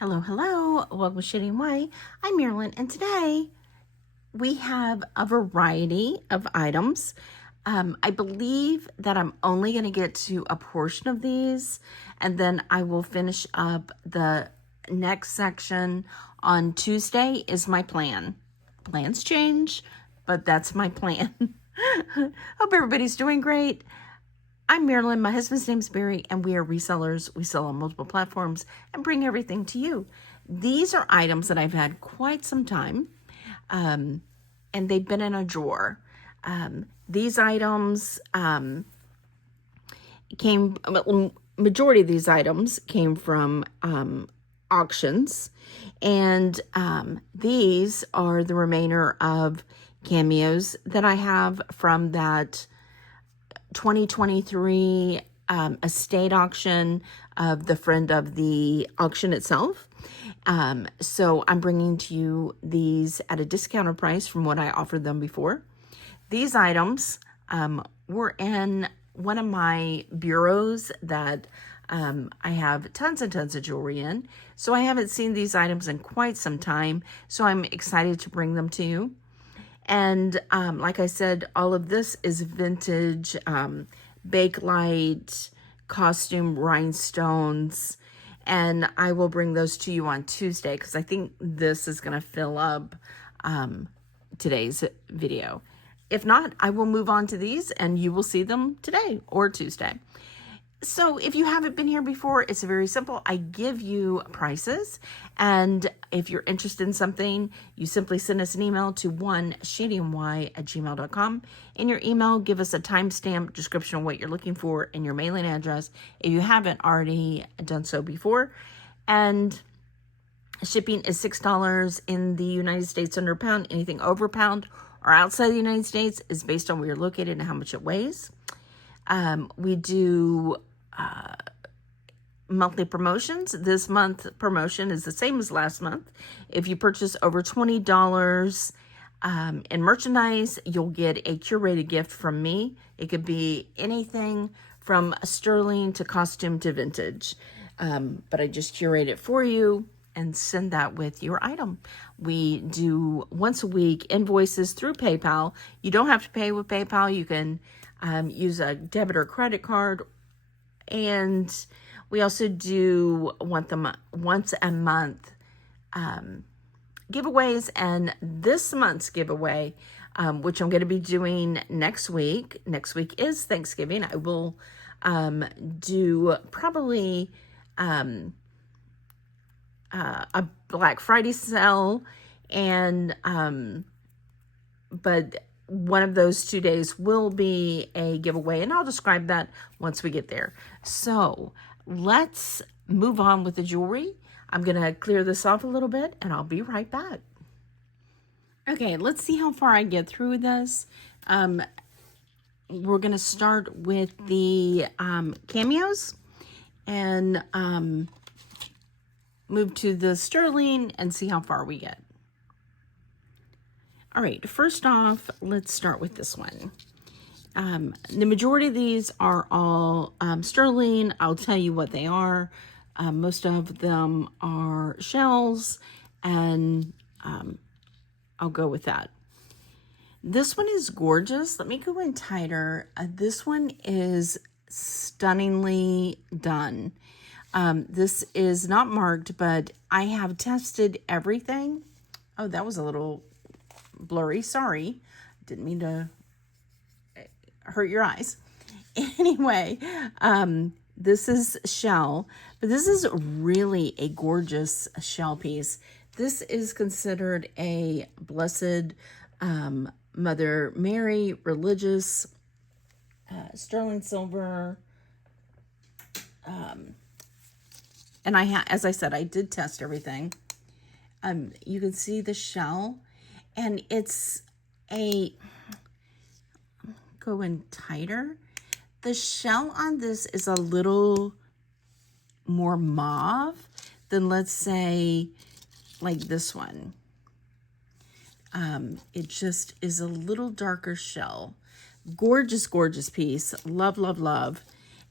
Hello, hello. Welcome to Shitty Way. I'm Marilyn, and today we have a variety of items. I believe that I'm only going to get to a portion of these, and then I will finish up the next section on Tuesday is my plan. Plans change, but that's my plan. Hope everybody's doing great. I'm Marilyn, my husband's name's Barry, and we are resellers. We sell on multiple platforms and bring everything to you. These are items that I've had quite some time, and they've been in a drawer. These items majority of these items came from auctions, and these are the remainder of cameos that I have from that 2023 estate auction of the friend of the auction itself. So I'm bringing to you these at a discounted price from what I offered them before. These items were in one of my bureaus that I have tons and tons of jewelry in. So I haven't seen these items in quite some time. So I'm excited to bring them to you. And like I said, all of this is vintage Bakelite costume rhinestones. And I will bring those to you on Tuesday because I think this is going to fill up today's video. If not, I will move on to these and you will see them today or Tuesday. So if you haven't been here before, it's very simple. I give you prices, and if you're interested in something, you simply send us an email to shadyandy@gmail.com. In your email, give us a timestamp description of what you're looking for and your mailing address if you haven't already done so before. And shipping is $6 in the United States under a pound. Anything over a pound or outside the United States is based on where you're located and how much it weighs. We do monthly promotions. This month promotion is the same as last month. If you purchase over $20 in merchandise, you'll get a curated gift from me. It could be anything from sterling to costume to vintage. But I just curate it for you and send that with your item. We do once a week invoices through PayPal. You don't have to pay with PayPal. You can use a debit or credit card. And we also do once a month giveaways. And this month's giveaway, which I'm going to be doing next week. Next week is Thanksgiving. I will do probably a Black Friday sale, and but one of those 2 days will be a giveaway, and I'll describe that once we get there. So let's move on with the jewelry. I'm going to clear this off a little bit, and I'll be right back. Okay, let's see how far I get through this. We're going to start with the cameos and move to the sterling and see how far we get. All right, first off, let's start with this one. The majority of these are all sterling. I'll tell you what they are. Most of them are shells, and I'll go with that. This one is gorgeous. Let me go in tighter. This one is stunningly done. This is not marked, but I have tested everything. Oh, that was a little blurry. Sorry. Didn't mean to hurt your eyes. Anyway, this is shell, but this is really a gorgeous shell piece. This is considered a Blessed Mother Mary religious sterling silver. And as I said, I did test everything. You can see the shell, and it's go in tighter. The shell on this is a little more mauve than, let's say, like this one. It just is a little darker shell. Gorgeous, gorgeous piece. Love, love, love.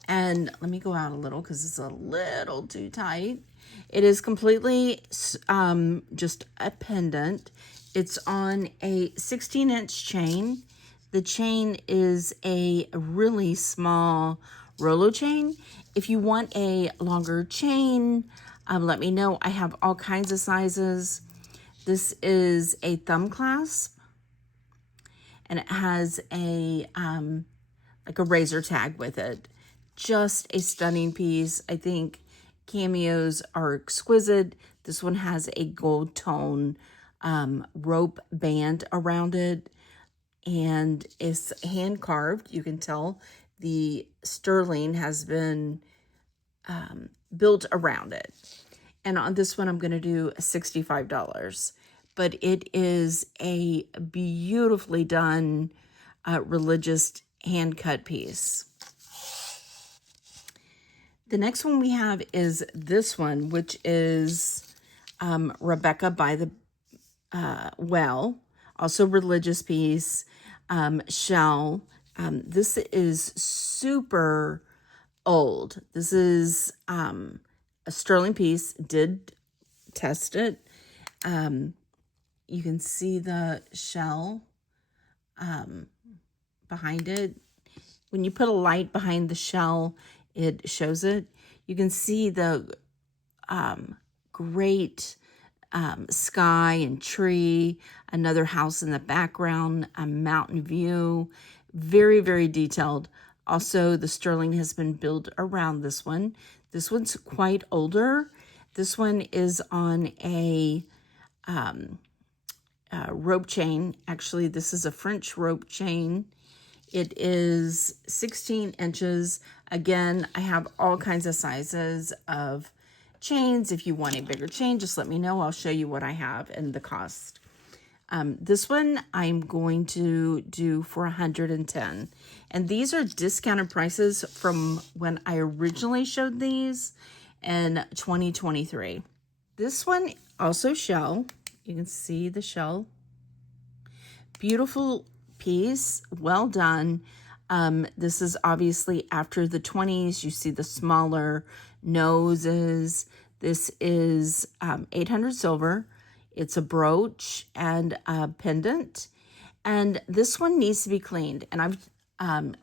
And let me go out a little because it's a little too tight. It is completely just a pendant. It's on a 16-inch chain. The chain is a really small Rolo chain. If you want a longer chain, let me know. I have all kinds of sizes. This is a thumb clasp, and it has a like a razor tag with it. Just a stunning piece. I think Cameos are exquisite. This one has a gold tone rope band around it, and it's hand carved. You can tell the sterling has been built around it. And on this one, I'm going to do $65. But it is a beautifully done religious hand cut piece. The next one we have is this one, which is Rebecca by the Well, also religious piece, shell. This is super old. This is a sterling piece. Did test it. You can see the shell behind it. When you put a light behind the shell, it shows it. You can see the great sky and tree, another house in the background, a mountain view, very, very detailed. Also, the sterling has been built around this one. This one's quite older. This one is on a rope chain. Actually, this is a French rope chain. It is 16 inches. Again, I have all kinds of sizes of chains. If you want a bigger chain, just let me know. I'll show you what I have and the cost. This one I'm going to do for 110. And these are discounted prices from when I originally showed these in 2023. This one also shell. You can see the shell. Beautiful piece, well done. This is obviously after the 20s. You see the smaller noses. This is 800 silver. It's a brooch and a pendant. And this one needs to be cleaned. And I've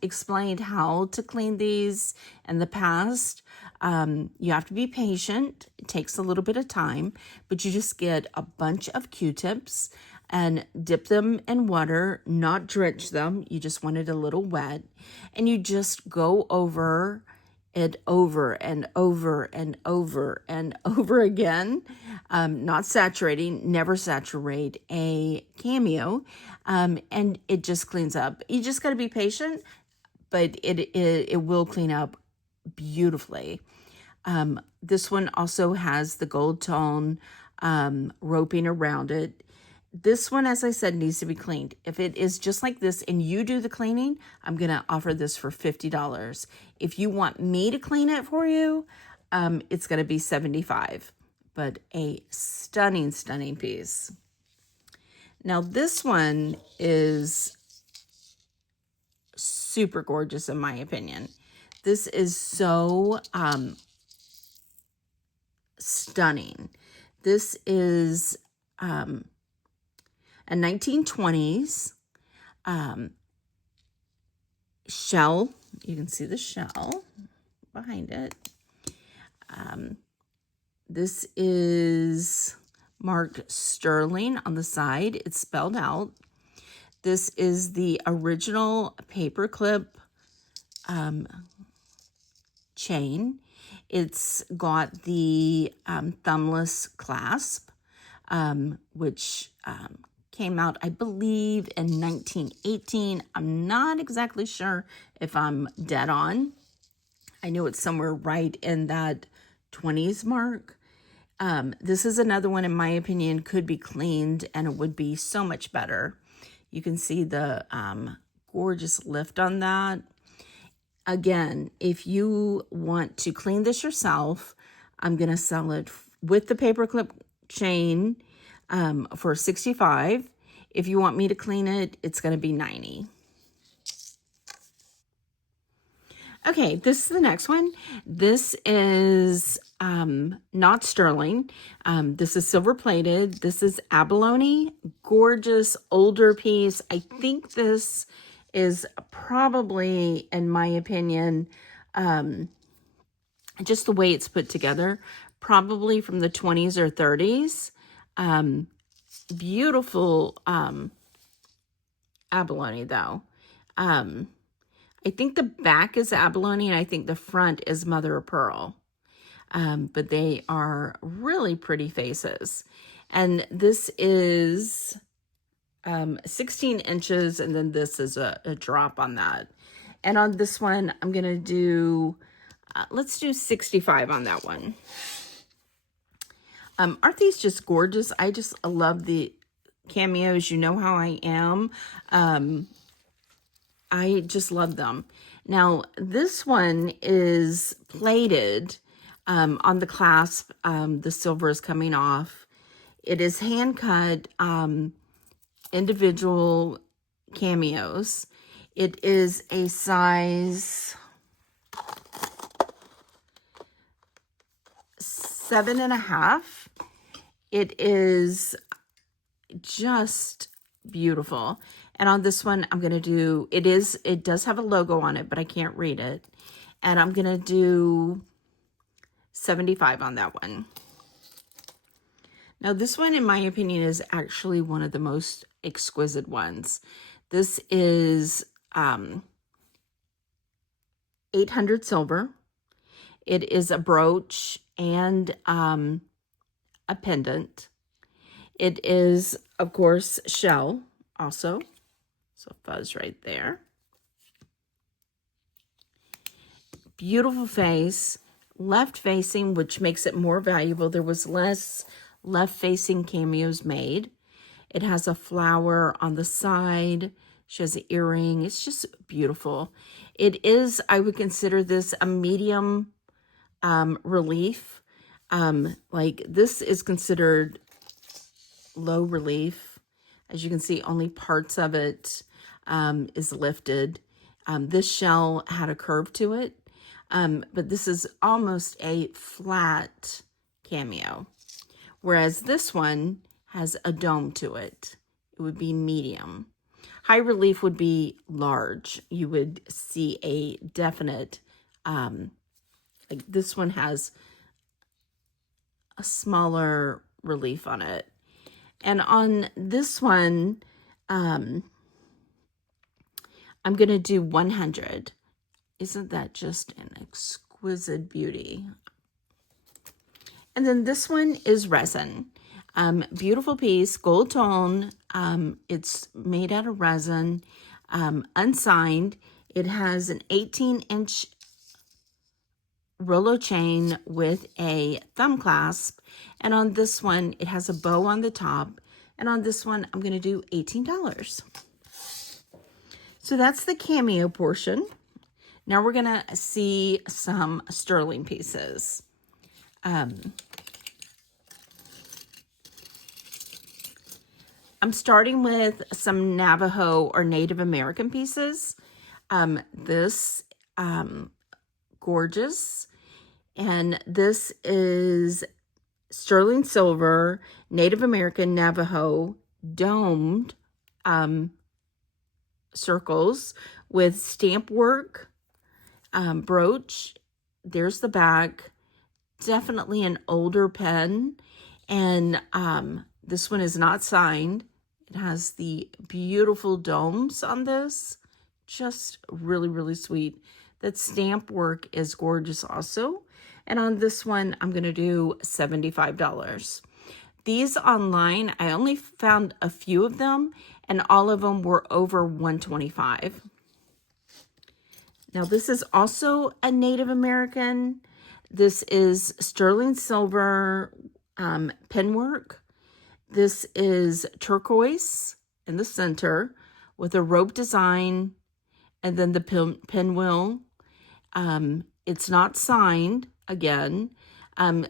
explained how to clean these in the past. You have to be patient. It takes a little bit of time, but you just get a bunch of Q-tips and dip them in water, not drench them. You just want it a little wet. And you just go over it over and over and over and over again. Not saturating, never saturate a Cameo. And it just cleans up. You just got to be patient, but it will clean up beautifully. This one also has the gold tone roping around it. This one, as I said, needs to be cleaned. If it is just like this and you do the cleaning, I'm going to offer this for $50. If you want me to clean it for you, it's going to be $75. But a stunning, stunning piece. Now, this one is super gorgeous in my opinion. This is so stunning. This is a 1920s shell. You can see the shell behind it. This is marked sterling on the side. It's spelled out. This is the original paperclip chain. It's got the thumbless clasp, which came out, I believe, in 1918. I'm not exactly sure if I'm dead on. I know it's somewhere right in that 20s mark. This is another one, in my opinion, could be cleaned and it would be so much better. You can see the gorgeous lift on that. Again, if you want to clean this yourself, I'm going to sell it with the paperclip chain for $65. If you want me to clean it, it's going to be $90. Okay, this is the next one. This is not sterling. This is silver plated. This is abalone. Gorgeous older piece. I think this is probably, in my opinion, just the way it's put together, probably from the 20s or 30s. Beautiful abalone though. I think the back is abalone and I think the front is mother of pearl. But they are really pretty faces. And this is 16 inches, and then this is a drop on that. And on this one, I'm going to do, let's do 65 on that one. Aren't these just gorgeous? I just love the cameos. You know how I am. I just love them. Now, this one is plated on the clasp. The silver is coming off. It is hand cut, individual cameos. It is a size 7.5. It is just beautiful. And on this one, I'm going to do, it does have a logo on it, but I can't read it. And I'm going to do 75 on that one. Now this one, in my opinion, is actually one of the most exquisite ones. This is 800 silver. It is a brooch and a pendant. It is, of course, shell also. So fuzz right there. Beautiful face. Left facing, which makes it more valuable. There was less left facing cameos made. It has a flower on the side. She has an earring. It's just beautiful. It is, I would consider this a medium relief. Like this is considered low relief. As you can see, only parts of it is lifted. This shell had a curve to it. But this is almost a flat cameo. Whereas this one has a dome to it. It would be medium. High relief would be large. You would see a definite, like this one has a smaller relief on it. And on this one, I'm going to do 100. Isn't that just an exquisite beauty? And then this one is resin. Beautiful piece, gold tone. It's made out of resin, unsigned. It has an 18-inch Rolo chain with a thumb clasp. And on this one, it has a bow on the top. And on this one, I'm going to do $18. So that's the cameo portion. Now we're going to see some sterling pieces. I'm starting with some Navajo or Native American pieces. This gorgeous. And this is sterling silver, Native American Navajo domed circles with stamp work, brooch. There's the back. Definitely an older pen. And this one is not signed. It has the beautiful domes on this. Just really, really sweet. That stamp work is gorgeous also. And on this one, I'm going to do $75. These online, I only found a few of them, and all of them were over $125. Now, this is also a Native American. This is sterling silver penwork. This is turquoise in the center with a rope design and then the pinwheel. It's not signed again.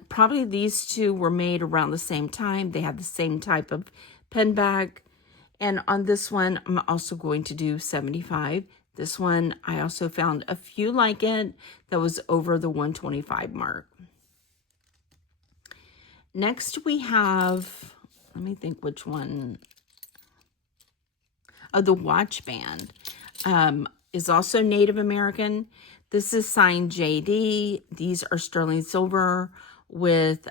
Probably these two were made around the same time. They have the same type of pen back. And on this one, I'm also going to do 75. This one, I also found a few like it that was over the 125 mark. Next we have, let me think which one. Oh, the watch band is also Native American. This is signed JD. These are sterling silver with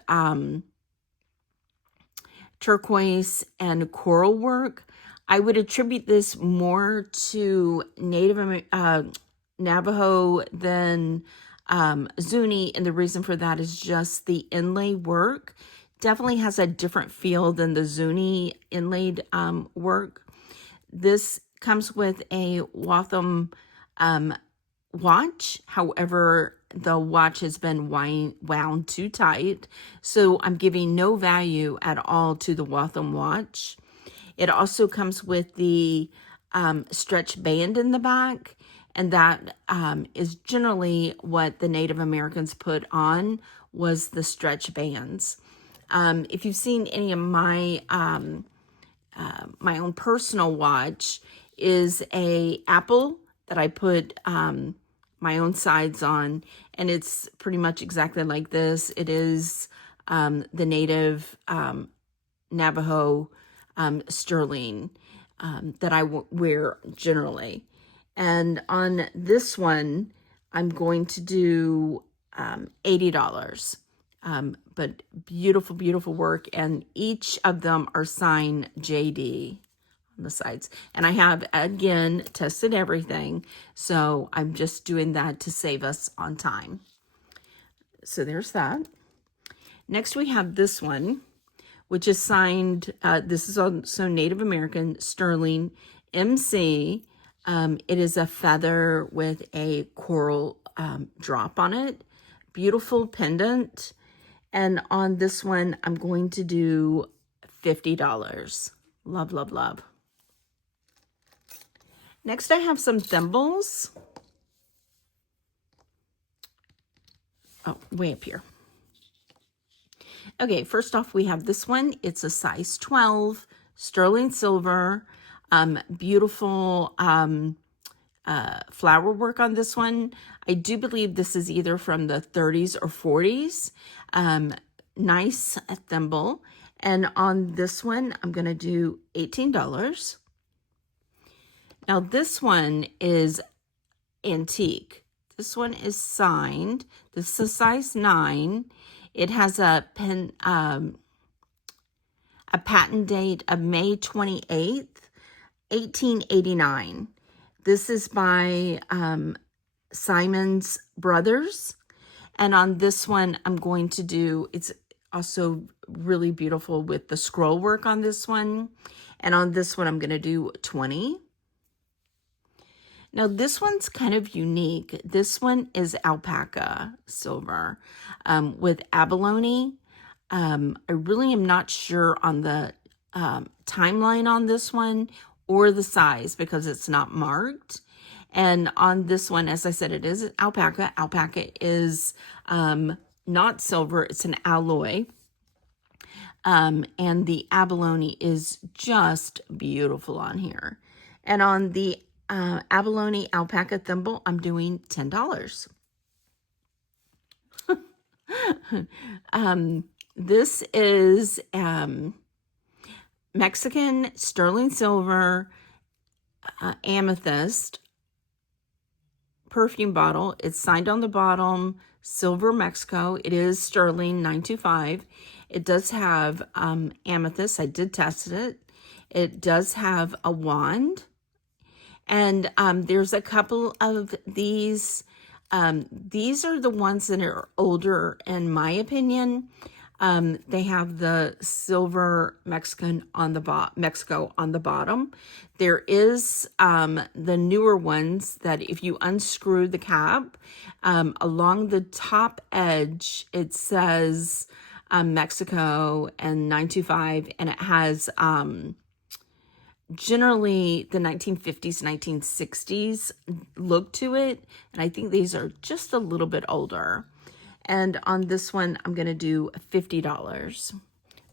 turquoise and coral work. I would attribute this more to Navajo than Zuni, and the reason for that is just the inlay work. Definitely has a different feel than the Zuni inlaid work. This comes with a Waltham watch. However, the watch has been wound too tight, so I'm giving no value at all to the Waltham watch. It also comes with the stretch band in the back, and that is generally what the Native Americans put on, was the stretch bands. If you've seen any of my own personal watch, is a apple that I put my own sides on, and it's pretty much exactly like this. It is the native Navajo sterling that I wear generally. And on this one, I'm going to do $80. But beautiful, beautiful work. And each of them are signed JD on the sides. And I have, again, tested everything. So I'm just doing that to save us on time. So there's that. Next, we have this one, which is signed, this is also Native American, sterling, MC. It is a feather with a coral drop on it. Beautiful pendant. And on this one, I'm going to do $50. Love, love, love. Next, I have some thimbles. Oh, way up here. Okay, first off, we have this one. It's a size 12, sterling silver, beautiful flower work on this one. I do believe this is either from the 30s or 40s. Nice thimble. And on this one, I'm going to do $18. Now, this one is antique. This one is signed. This is a size 9. It has a patent date of May 28th, 1889. This is by Simon's Brothers. And on this one, I'm going to do, it's also really beautiful with the scroll work on this one. And on this one, I'm going to do 20. Now, this one's kind of unique. This one is alpaca silver with abalone. I really am not sure on the timeline on this one or the size because it's not marked. And on this one, as I said, it is alpaca. Alpaca is not silver. It's an alloy. And the abalone is just beautiful on here. And on the abalone alpaca thimble, I'm doing $10. This is Mexican sterling silver amethyst perfume bottle. It's signed on the bottom, Silver Mexico. It is sterling 925. It does have amethyst. I did test it. It does have a wand. And there's a couple of these. These are the ones that are older, in my opinion. They have the silver Mexico on the bottom. There is the newer ones that if you unscrew the cap, along the top edge, it says Mexico and 925, and it has generally the 1950s, 1960s look to it. And I think these are just a little bit older. And on this one, I'm going to do $50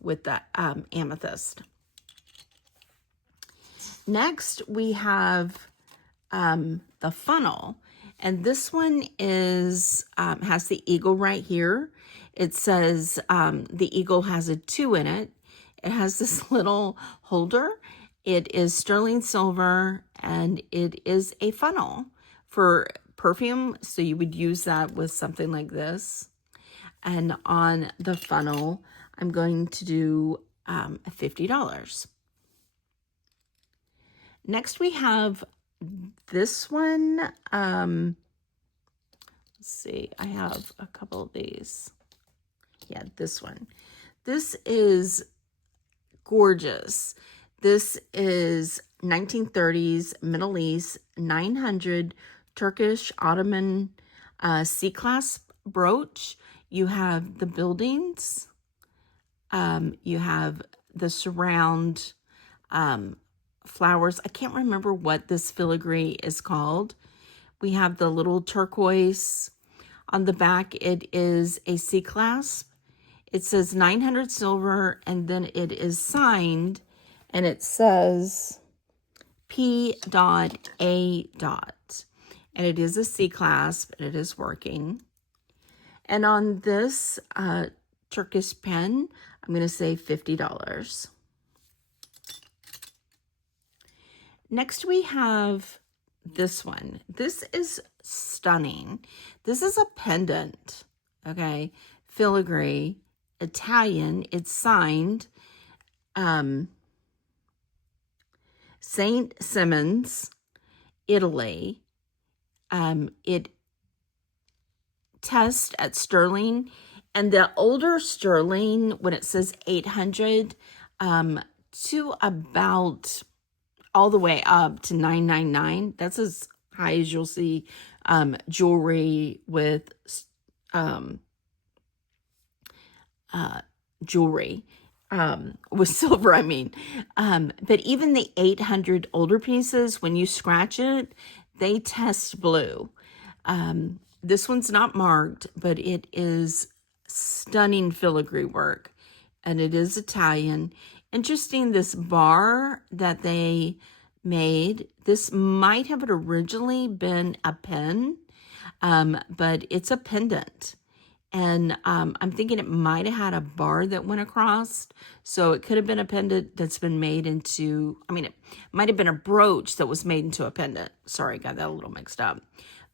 with the amethyst. Next, we have the funnel. And this one is has the eagle right here. It says the eagle has a 2 in it. It has this little holder. It is sterling silver, and it is a funnel for perfume. So you would use that with something like this. And on the funnel, I'm going to do $50. Next, we have this one. Let's see, I have a couple of these. Yeah, this one. This is gorgeous. This is 1930s Middle East 900 Turkish Ottoman C-class brooch. You have the buildings. You have the surround flowers. I can't remember what this filigree is called. We have the little turquoise. On the back, it is a C-clasp. It says 900 silver, and then it is signed, and it says P.A. And it is a C-clasp, and it is working. And on this Turkish pen, I'm going to say $50. Next, we have this one. This is stunning. This is a pendant, okay? Filigree, Italian. It's signed St. Simon's, Italy. It tests at sterling, and the older sterling, when it says 800 to about all the way up to 999, that's as high as you'll see jewelry with with silver, I mean. But even the 800 older pieces, when you scratch it, they test blue. This one's not marked, but it is stunning filigree work, and it is Italian. Interesting, this bar that they made, this might have originally been a pen, but it's a pendant. And I'm thinking it might have had a bar that went across. So it could have been a pendant that's been made into, I mean, it might have been a brooch that was made into a pendant. Sorry, got that a little mixed up.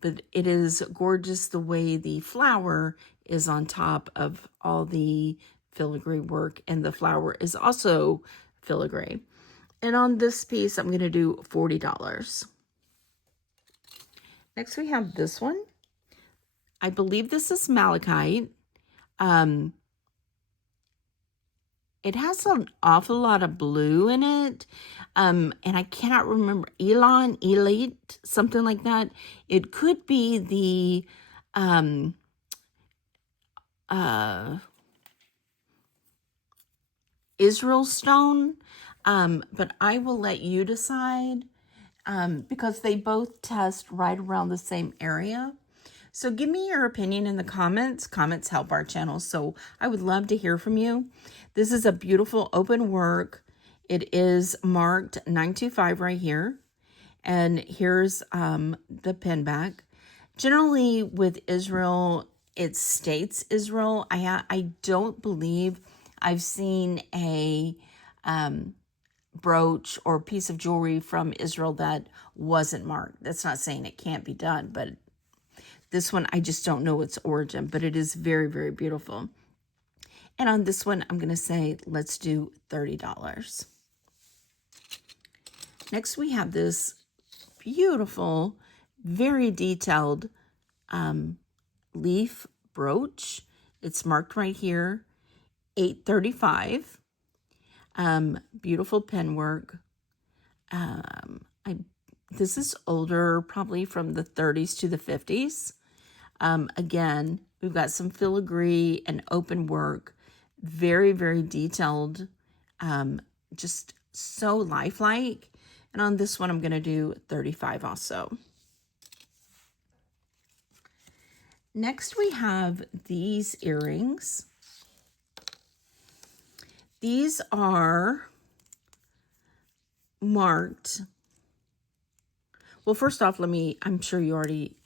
But it is gorgeous the way the flower is on top of all the filigree work. And the flower is also filigree. And on this piece, I'm going to do $40. Next, we have this one. I believe this is malachite. It has an awful lot of blue in it. And I cannot remember, Elite, something like that. It could be the Israel stone, but I will let you decide because they both test right around the same area. So give me your opinion in the comments. Comments help our channel, so I would love to hear from you. This is a beautiful open work. It is marked 925 right here. And here's the pin back. Generally with Israel, it states Israel. I don't believe I've seen a brooch or piece of jewelry from Israel that wasn't marked. That's not saying it can't be done, but this one, I just don't know its origin, but it is very, very beautiful. And on this one, I'm going to say, let's do $30. Next, we have this beautiful, very detailed leaf brooch. It's marked right here, $8.35. Beautiful pen work. This is older, probably from the 30s to the 50s. Again, we've got some filigree and open work. Very, very detailed. Just so lifelike. And on this one, I'm going to do $35 also. Next, we have these earrings. These are marked. Well, first off, I'm sure you already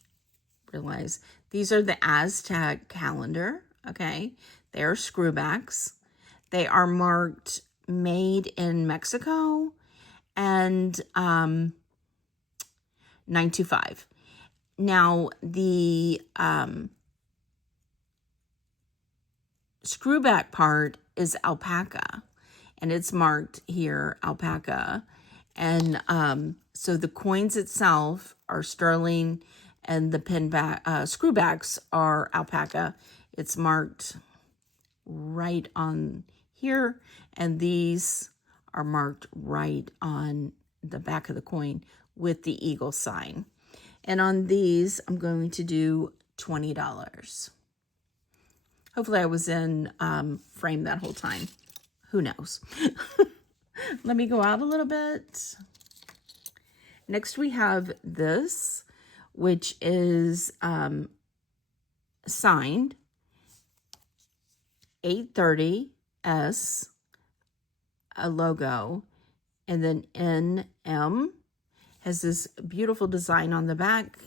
realize, these are the Aztec calendar. Okay, they are screwbacks. They are marked made in Mexico and 925. Now, the screwback part is alpaca, and it's marked here alpaca. And so the coins itself are sterling, and the screwbacks are alpaca. It's marked right on here, and these are marked right on the back of the coin with the eagle sign. And on these, I'm going to do $20. Hopefully I was in frame that whole time. Who knows? Let me go out a little bit. Next we have this, which is signed 830S, a logo, and then NM. Has this beautiful design on the back,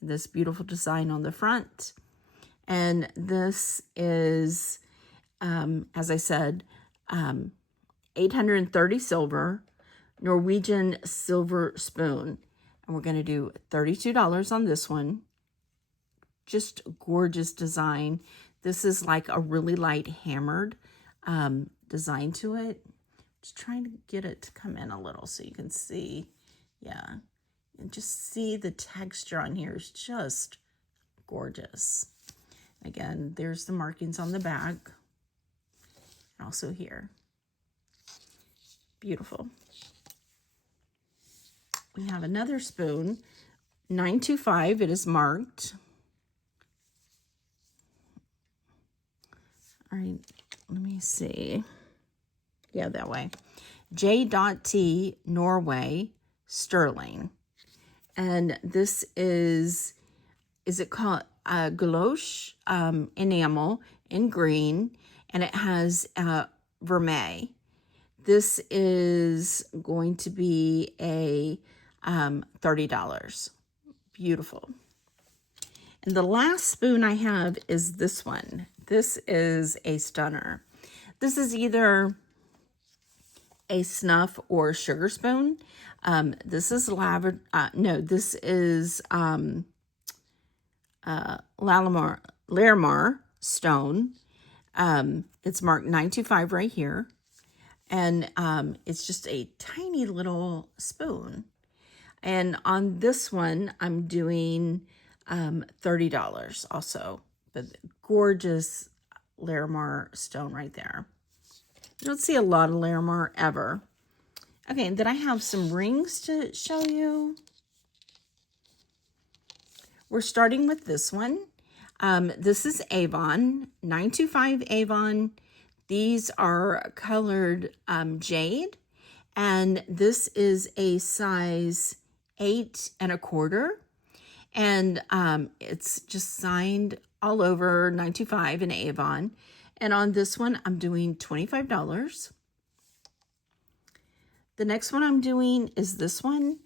this beautiful design on the front. And this is, as I said, 830 silver, Norwegian silver spoon. And we're going to do $32 on this one. Just gorgeous design. This is like a really light hammered design to it. Just trying to get it to come in a little so you can see. Yeah, and just see the texture on here is just gorgeous. Again, there's the markings on the back, and also here. Beautiful. We have another spoon, 925. It is marked. All right, let me see. Yeah, that way. J.T. Norway Sterling. And this is it called gouache enamel in green, and it has vermeil. This is going to be a $30. Beautiful. And the last spoon I have is this one. This is a stunner. This is either a snuff or sugar spoon. This is this is Larimar stone. It's marked 925 right here. And it's just a tiny little spoon. And on this one, I'm doing $30 also. But gorgeous Larimar stone right there. You don't see a lot of Larimar ever. Okay, and then I have some rings to show you. We're starting with this one. This is Avon, 925 Avon. These are colored jade, and this is a size 8 1/4, and it's just signed all over 925 in Avon. And on this one, I'm doing $25. The next one I'm doing is this one.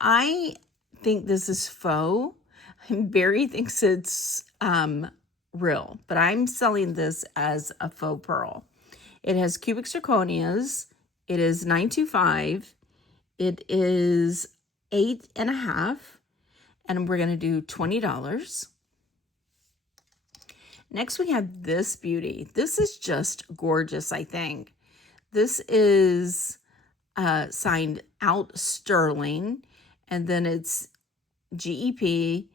I think this is faux. Barry thinks it's real, but I'm selling this as a faux pearl. It has cubic zirconias. It is 925. It is 8 1/2, and we're going to do $20. Next, we have this beauty. This is just gorgeous, I think. This is signed out sterling, and then it's GEP.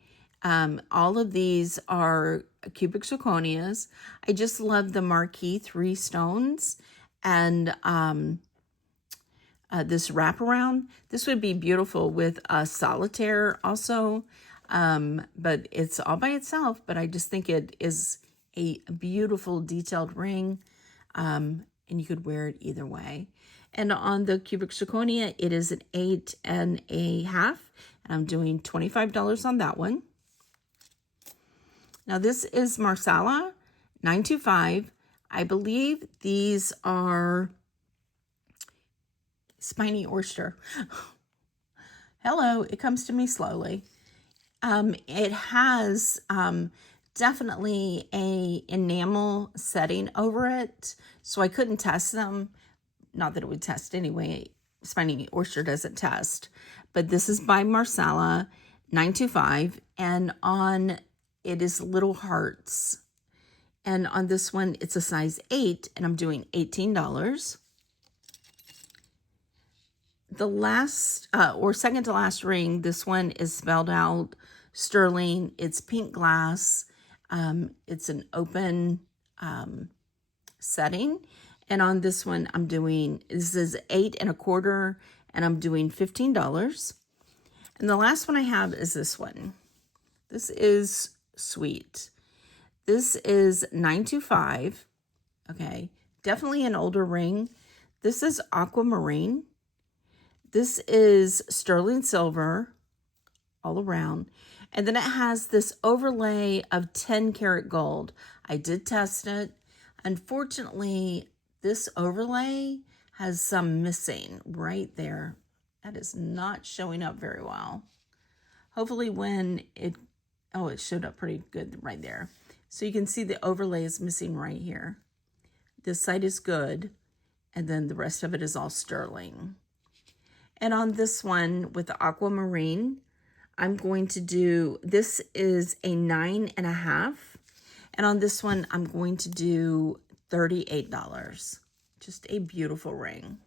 All of these are cubic zirconias. I just love the marquee 3 stones and this wraparound. This would be beautiful with a solitaire also, but it's all by itself. But I just think it is a beautiful detailed ring, and you could wear it either way. And on the cubic zirconia, it is an 8 1/2, and I'm doing $25 on that one. Now this is Marsala, 925. I believe these are spiny oyster. Hello, it comes to me slowly. It has definitely a enamel setting over it, so I couldn't test them. Not that it would test anyway. Spiny Oyster doesn't test. But this is by Marcella, 925, and on it is little hearts. And on this one, it's a size 8, and I'm doing $18. The last, or second to last ring, this one is spelled out sterling. It's pink glass. It's an open setting. And on this one, this is 8 1/4, and I'm doing $15. And the last one I have is this one. This is sweet. This is 925. Okay, definitely an older ring. This is aquamarine. This is sterling silver all around. And then it has this overlay of 10 karat gold. I did test it. Unfortunately, this overlay has some missing right there. That is not showing up very well. Hopefully when it showed up pretty good right there. So you can see the overlay is missing right here. This side is good, and then the rest of it is all sterling. And on this one with the aquamarine, I'm going to do, this is a 9 1/2. And on this one, I'm going to do $38. Just a beautiful ring.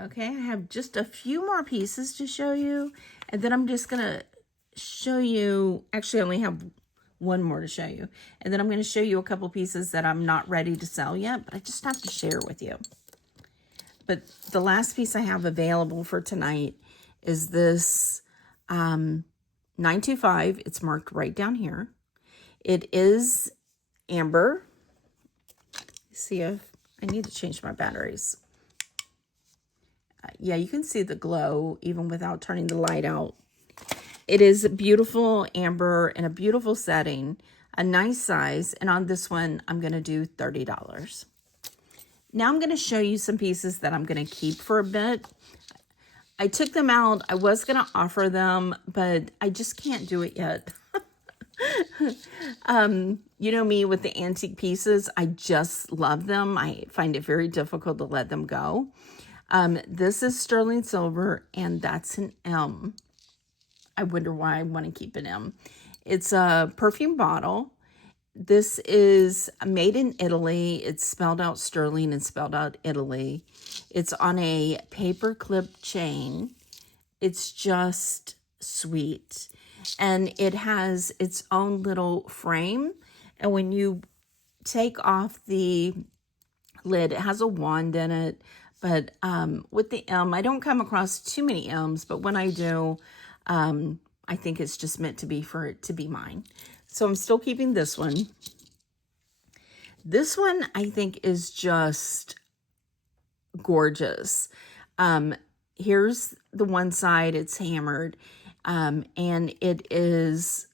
Okay, I have just a few more pieces to show you. And then I'm just going to show you, actually I only have one more to show you. And then I'm going to show you a couple pieces that I'm not ready to sell yet, but I just have to share with you. But the last piece I have available for tonight is this 925. It's marked right down here. It is amber. See if I need to change my batteries. Yeah, you can see the glow even without turning the light out. It is beautiful amber in a beautiful setting, a nice size. And on this one, I'm going to do $30. Now I'm going to show you some pieces that I'm going to keep for a bit. I took them out. I was going to offer them, but I just can't do it yet. You know me with the antique pieces. I just love them. I find it very difficult to let them go. This is sterling silver, and that's an M. I wonder why I want to keep an M. It's a perfume bottle. This is made in Italy. It's spelled out sterling and spelled out Italy. It's on a paper clip chain. It's just sweet. And it has its own little frame. And when you take off the lid, it has a wand in it. But with the M, I don't come across too many M's, but when I do, I think it's just meant to be for it to be mine. So I'm still keeping this one. This one I think is just gorgeous. Here's the one side, it's hammered, and it is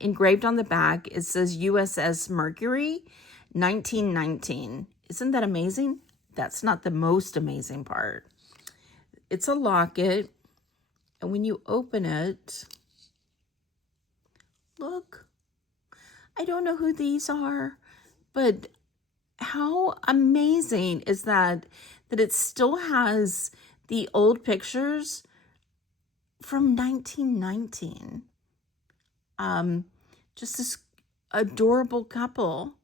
engraved on the back. It says USS Mercury, 1919. Isn't that amazing? That's not the most amazing part. It's a locket, and when you open it, look, I don't know who these are, but how amazing is that it still has the old pictures from 1919. Just this adorable couple.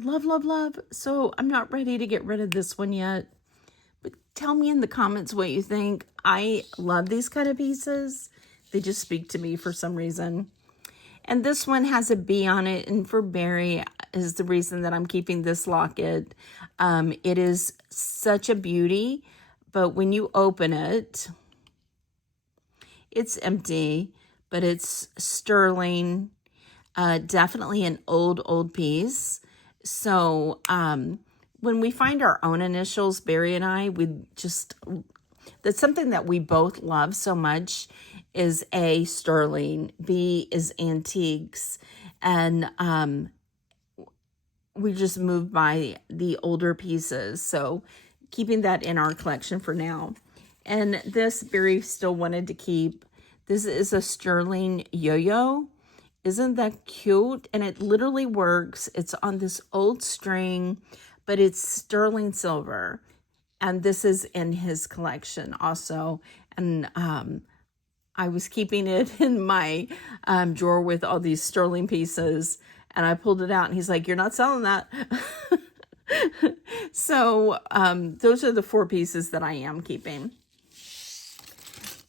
Love, love, love. So I'm not ready to get rid of this one yet, but tell me in the comments what you think. I love these kind of pieces. They just speak to me for some reason. And this one has a bee on it, and for Barry is the reason that I'm keeping this locket. It is such a beauty, but when you open it, it's empty, but it's sterling, definitely an old piece. So when we find our own initials, Barry and I, that's something that we both love so much. Is A, sterling, B is antiques, and we just moved by the older pieces, so keeping that in our collection for now. And this Barry still wanted to keep. This is a sterling yo-yo. Isn't that cute? And it literally works. It's on this old string, but it's sterling silver. And this is in his collection also. And I was keeping it in my drawer with all these sterling pieces. And I pulled it out and he's like, "You're not selling that." So those are the 4 pieces that I am keeping.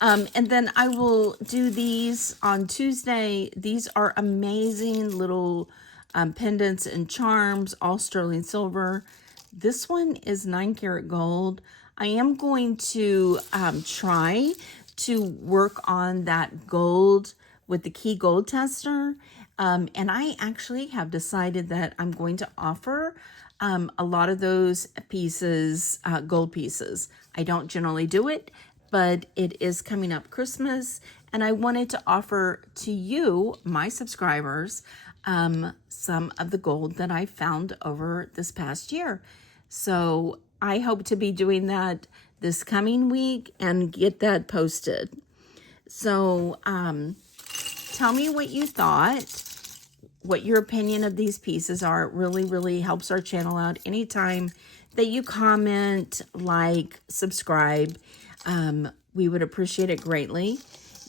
And then I will do these on Tuesday. These are amazing little pendants and charms, all sterling silver. This one is 9 karat gold. I am going to try to work on that gold with the key gold tester. And I actually have decided that I'm going to offer a lot of those pieces, gold pieces. I don't generally do it, but it is coming up Christmas, and I wanted to offer to you, my subscribers, some of the gold that I found over this past year. So I hope to be doing that this coming week and get that posted. So tell me what you thought, what your opinion of these pieces are. It really, really helps our channel out. Anytime that you comment, like, subscribe, we would appreciate it greatly.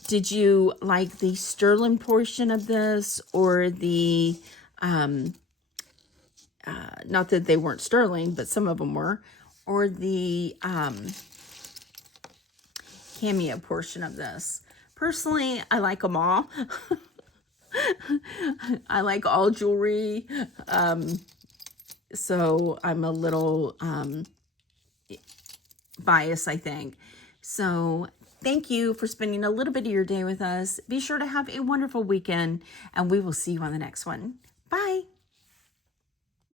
Did you like the sterling portion of this, or the, not that they weren't sterling, but some of them were, or the cameo portion of this? Personally, I like them all. I like all jewelry. So I'm a little biased, I think. So thank you for spending a little bit of your day with us. Be sure to have a wonderful weekend, and we will see you on the next one. Bye.